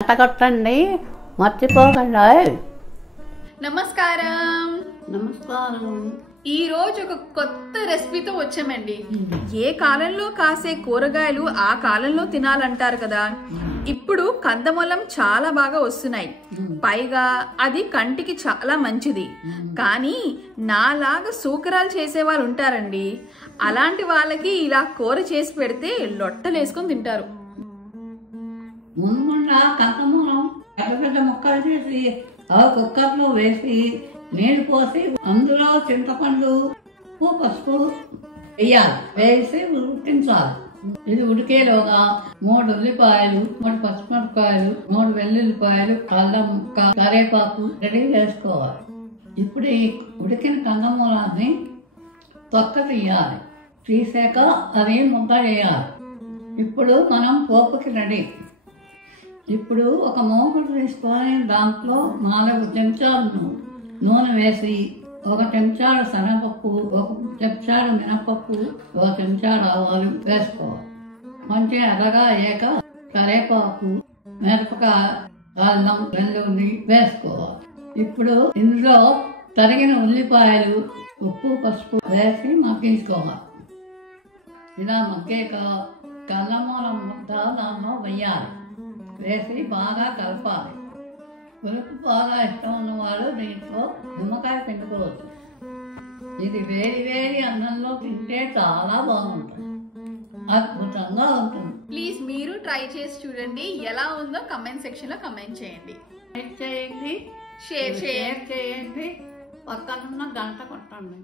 కొట్టండి మర్చిపోకండి. నమస్కారం. నమస్కారం. ఈ రోజు ఒక కొత్త రెసిపీతో వచ్చామండి. ఏ కాలంలో కాసే కూరగాయలు ఆ కాలంలో తినాలంటారు కదా. ఇప్పుడు కందమూలం చాలా బాగా వస్తున్నాయి, పైగా అది కంటికి చాలా మంచిది. కానీ నాలాగా సూకరాలు చేసేవాళ్ళు ఉంటారండి, అలాంటి వాళ్ళకి ఇలా కూర చేసి పెడితే లొట్టలేసుకొని తింటారు. ముందుగా కందమూలం పెద్ద పెద్ద ముక్కలు చేసి ఆ కుక్కర్లో వేసి నీళ్లు పోసి అందులో చింతపండు ఉప్పు పసుపు వేయాలి. వేసి ఉడికించాలి. ఇది ఉడికేలోగా 3 ఉల్లిపాయలు, 3 పచ్చిమిరపకాయలు, 3 వెల్లుల్లిపాయలు, అల్లం, కరివేపాకు రెడీ చేసుకోవాలి. ఇప్పుడు ఈ ఉడికిన కందమూలాన్ని తొక్క తీయాలి. తీసాక అది ముద్ద వేయాలి. ఇప్పుడు మనం పోపుకి రెడీ. ఇప్పుడు ఒక మూకుడు తీసుకొని దాంట్లో 4 చెంచాలు నూనె వేసి 1 చెంచాడు శనగపప్పు, 1 చెంచాడు మినపప్పు, 1 చెంచాడు ఆవాలు వేసుకోవాలి. మంచిగా ఎర్రగా అయ్యాక కరివేపాకు, మిరపకాయ, అల్లం, వెల్లుల్లి వేసుకోవాలి. ఇప్పుడు ఇందులో తరిగిన ఉల్లిపాయలు, ఉప్పు పసుపు వేసి మగ్గించుకోవాలి. ఇలా మగ్గాక కందమూలం ముద్ద దాంట్లో వేయాలి. వేసి బాగా కలపాలి. పులుపు బాగా ఇష్టం ఉన్నవాళ్ళు దీంట్లో నిమ్మకాయ పిండుకోవచ్చు. ఇది వేడి వేడి అన్నంలో తింటే చాలా బాగుంటుంది, అద్భుతంగా ఉంటుంది. ప్లీజ్ మీరు ట్రై చేసి చూడండి, ఎలా ఉందో కమెంట్ సెక్షన్ లో కమెంట్ చేయండి. లైక్ చేయండి, షేర్ షేర్ చేయండి, పక్కనున్న గంట కొట్టండి.